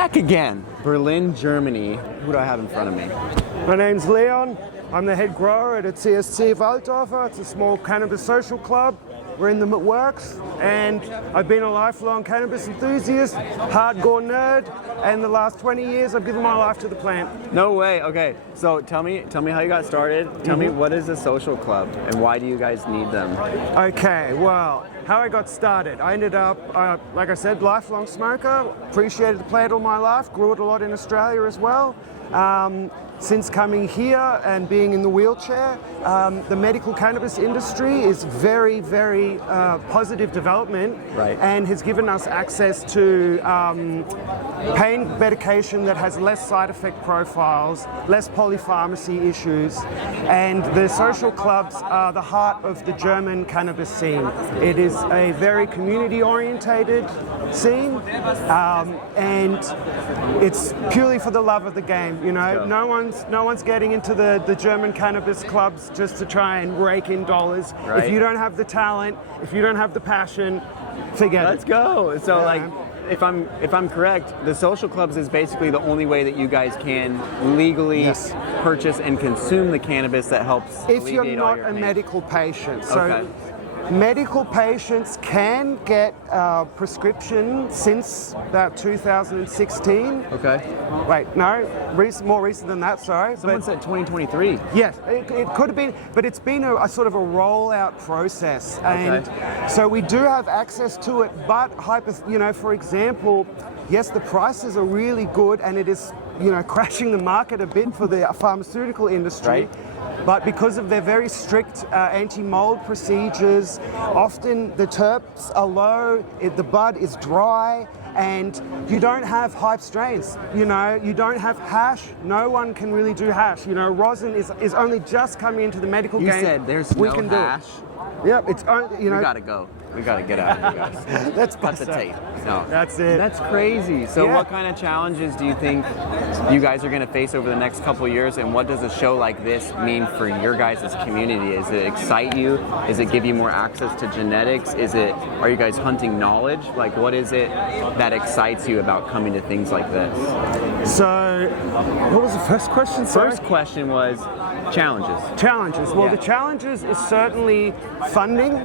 back again. Berlin, Germany. Who do I have in front of me? My name's Leon. I'm the head grower at CSC Waldorfer. It's a small cannabis social club. We're in the works, and I've been a lifelong cannabis enthusiast, hardcore nerd, and the last 20 years I've given my life to the plant. No way. Okay, so tell me how you got started. Tell me, what is a social club and why do you guys need them? Okay, well, how I got started. I ended up, like I said, lifelong smoker, appreciated the plant all my life, grew it a lot in Australia as well. Since coming here and being in the wheelchair, the medical cannabis industry is very, very positive development, right, and has given us access to pain medication that has less side effect profiles, less polypharmacy issues, and the social clubs are the heart of the German cannabis scene. It is a very community-orientated scene, and it's purely for the love of the game. You know, no one's getting into the German cannabis clubs just to try and rake in dollars. Right. If you don't have the talent, if you don't have the passion, forget it. Let's go. So if I'm correct, the social clubs is basically the only way that you guys can legally purchase and consume the cannabis that helps. If you're not a medical patient. So okay. Medical patients can get prescription since about 2016. Okay. Wait, no, more recent than that, sorry. Someone said 2023. Yes, it could have been, but it's been a sort of a rollout process. And so we do have access to it, but for example, yes, the prices are really good and it is, crashing the market a bit for the pharmaceutical industry. Right. But because of their very strict anti-mold procedures, often the terps are low, the bud is dry, and you don't have hype strains. You don't have hash. No one can really do hash. Rosin is only just coming into the medical game. You said there's no hash? Yep, it's only, We gotta go. We gotta get out of here, guys. Let's cut the tape. No. That's it. That's crazy. So what kind of challenges do you think you guys are gonna face over the next couple of years, and what does a show like this mean for your guys' community? Does it excite you? Does it give you more access to genetics? Are you guys hunting knowledge? Like, what is it that excites you about coming to things like this? So, what was the first question? Sorry? First question was challenges. Challenges. Well, the challenges is certainly funding,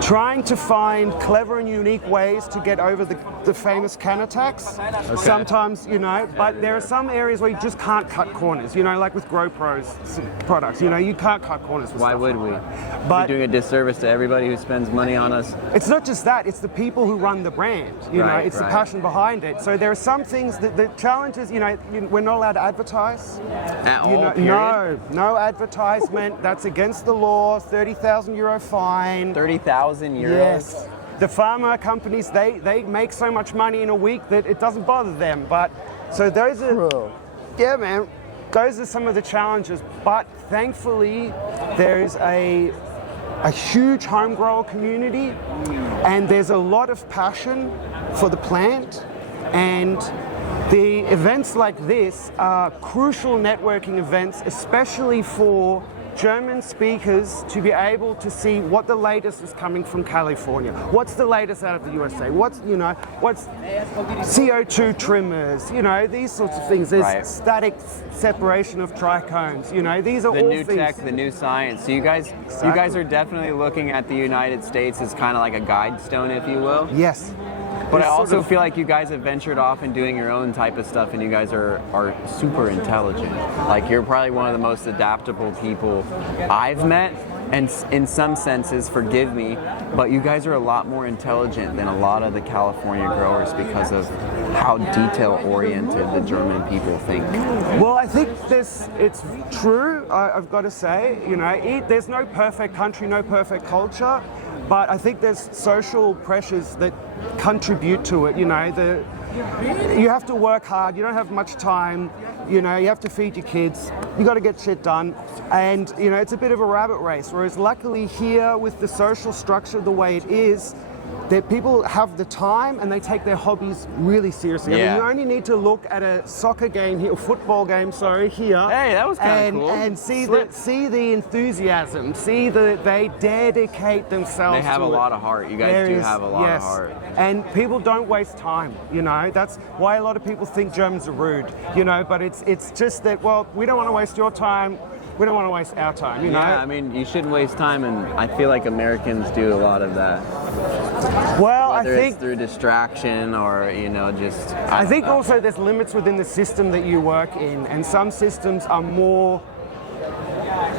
trying to find clever and unique ways to get over the famous canna tax. Okay. Sometimes, but there are some areas where you just can't cut corners, like with GrowPro's products, you can't cut corners with Why stuff would like we? But we're doing a disservice to everybody who spends money on us. It's not just that, it's the people who run the brand, it's the passion behind it. So there are some things that the challenges, we're not allowed to advertise. At all, period? No advertisement. That's against the law. €30,000 fine. 30,000 euros? Yes. The pharma companies, they make so much money in a week that it doesn't bother them. But so those are, those are some of the challenges. But thankfully, there's a huge home grower community, and there's a lot of passion for the plant, and the events like this are crucial networking events, especially for German speakers to be able to see what the latest is coming from California. What's the latest out of the USA? What's CO2 trimmers? These sorts of things. There's static separation of trichomes. These are all things. The new tech, the new science. So you guys are definitely looking at the United States as kind of like a guide stone, if you will. Yes. But I also feel like you guys have ventured off and doing your own type of stuff, and you guys are super intelligent. Like, you're probably one of the most adaptable people I've met, and in some senses, forgive me, but you guys are a lot more intelligent than a lot of the California growers because of how detail-oriented the German people think. Well, I think it's true, I've got to say. There's no perfect country, no perfect culture, but I think there's social pressures that contribute to it. You have to work hard, you don't have much time, you have to feed your kids, you got to get shit done, and it's a bit of a rabbit race. Whereas luckily here, with the social structure the way it is, that people have the time and they take their hobbies really seriously. I Yeah. mean, you only need to look at a soccer game here, or football game, sorry, here. Hey, that was kind of cool. And see the enthusiasm, see that they dedicate themselves. They have to a it. lot of heart. You guys do have a lot of heart. And people don't waste time, you know. That's why a lot of people think Germans are rude, you know, but it's just that, well, we don't want to waste your time. We don't want to waste our time, you know? Yeah, I mean, you shouldn't waste time, and I feel like Americans do a lot of that. Well, Whether I think it's through distraction or, you know, just... I think also there's limits within the system that you work in, and some systems are more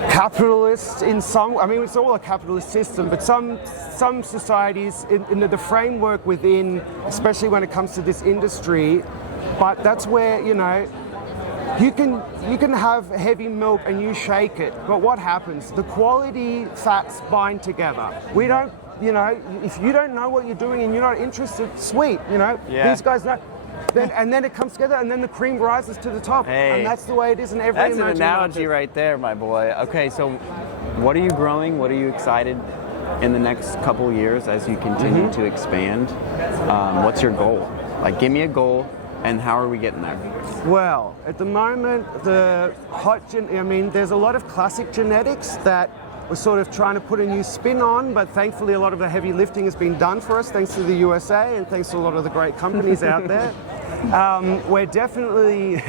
capitalist in some. I mean, it's all a capitalist system, but some societies in the framework within, especially when it comes to this industry, but that's where, you know, you can have heavy milk and you shake it, but what happens? The quality fats bind together. We don't, you know, if you don't know what you're doing and you're not interested, sweet, you know, these guys know. And then it comes together and then the cream rises to the top. Hey, and that's the way it is in every That's an emerging analogy market. right there, my boy. Okay, so what are you growing? What are you excited in the next couple years as you continue to expand? What's your goal? Like, give me a goal, and how are we getting there? Well, at the moment, the I mean, there's a lot of classic genetics that we're sort of trying to put a new spin on, but thankfully a lot of the heavy lifting has been done for us thanks to the USA and thanks to a lot of the great companies out there. We're definitely,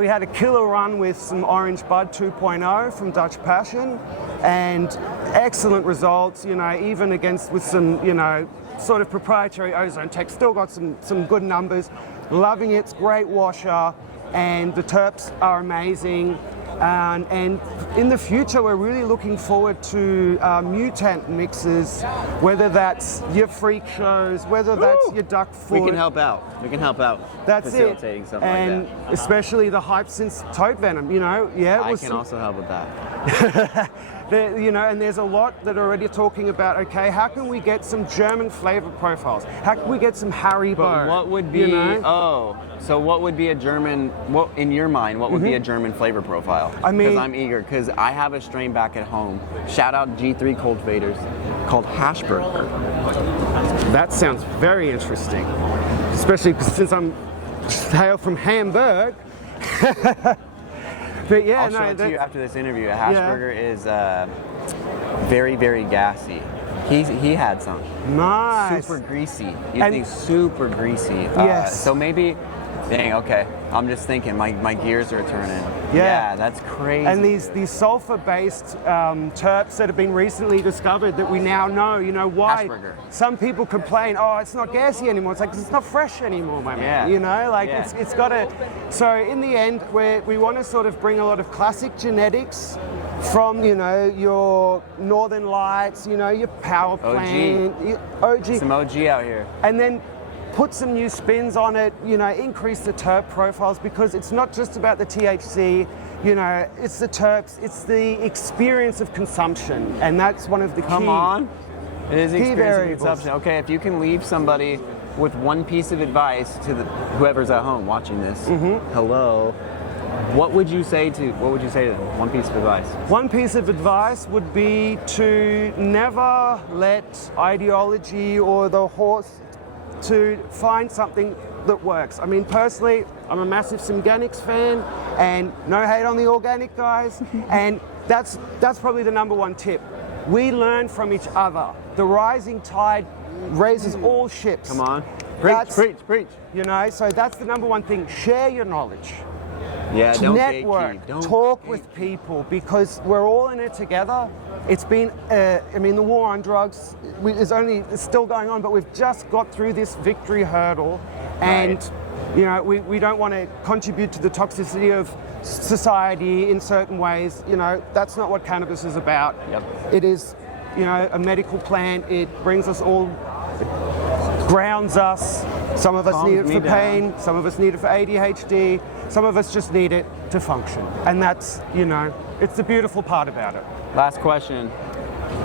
we had a killer run with some Orange Bud 2.0 from Dutch Passion, and excellent results, you know, even with some, you know, sort of proprietary ozone tech, still got some good numbers. Loving it, it's great washer, and the terps are amazing. And in the future, we're really looking forward to mutant mixes, whether that's your freak shows, whether that's your duck foot. We can help out. We can help out. That's facilitating it. something And like that. especially the hype since toad venom, you know. Yeah, I can also help with that. You know, and there's a lot that are already talking about, okay, how can we get some German flavor profiles? How can we get some Haribo? But what would be, you know? So what would be a German, in your mind, what would be a German flavor profile? I mean- Because I'm eager, because I have a strain back at home, shout out G3 cultivators, called Hashburger. That sounds very interesting, especially since I'm hail from Hamburg. But yeah, I'll show it to you after this interview. A Hashburger is very, very gassy. He had some. Nice. Super greasy. You And- think super greasy. Yes. So maybe, dang, okay. I'm just thinking, my gears are turning. Yeah, that's crazy. And these sulfur-based terps that have been recently discovered that we now know, you know, why Hashburger. some people complain, oh, it's not gassy anymore. It's like, 'cause it's not fresh anymore, my man. Yeah. You know, like Yeah. it's got to. So in the end, we want to sort of bring a lot of classic genetics from, you know, your Northern Lights, you know, your power plant, OG. Some OG out here. And then put some new spins on it, you know, increase the terp profiles, because it's not just about the THC, you know, it's the terps, it's the experience of consumption, and that's one of the Come key. on. It is key experience of variables. consumption. Okay, if you can leave somebody with one piece of advice to whoever's at home watching this, hello, what would you say to them? One piece of advice. One piece of advice would be to never let ideology or the horse to find something that works. I mean, personally, I'm a massive Simganics fan, and no hate on the organic guys, and that's probably the number one tip. We learn from each other. The rising tide raises all ships. Come on. Preach. You know, so that's the number one thing. Share your knowledge. Yeah, don't Network, gatekeep. Don't talk with people, because we're all in it together. It's been, I mean, the war on drugs it's still going on, but we've just got through this victory hurdle, and you know, we don't want to contribute to the toxicity of society in certain ways. You know, that's not what cannabis is about. Yep. It is, you know, a medical plant. It brings us all, grounds us. Some of us Calms need it me for down. pain, some of us need it for ADHD, some of us just need it to function. And that's, you know, it's the beautiful part about it. Last question.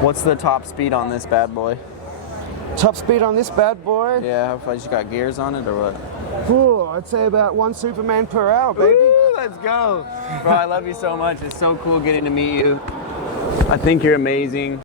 What's the top speed on this bad boy? Top speed on this bad boy? Yeah, how fast you got gears on it or what? Ooh, I'd say about 1 Superman per hour, baby. Woo, let's go. Bro, I love you so much. It's so cool getting to meet you. I think you're amazing.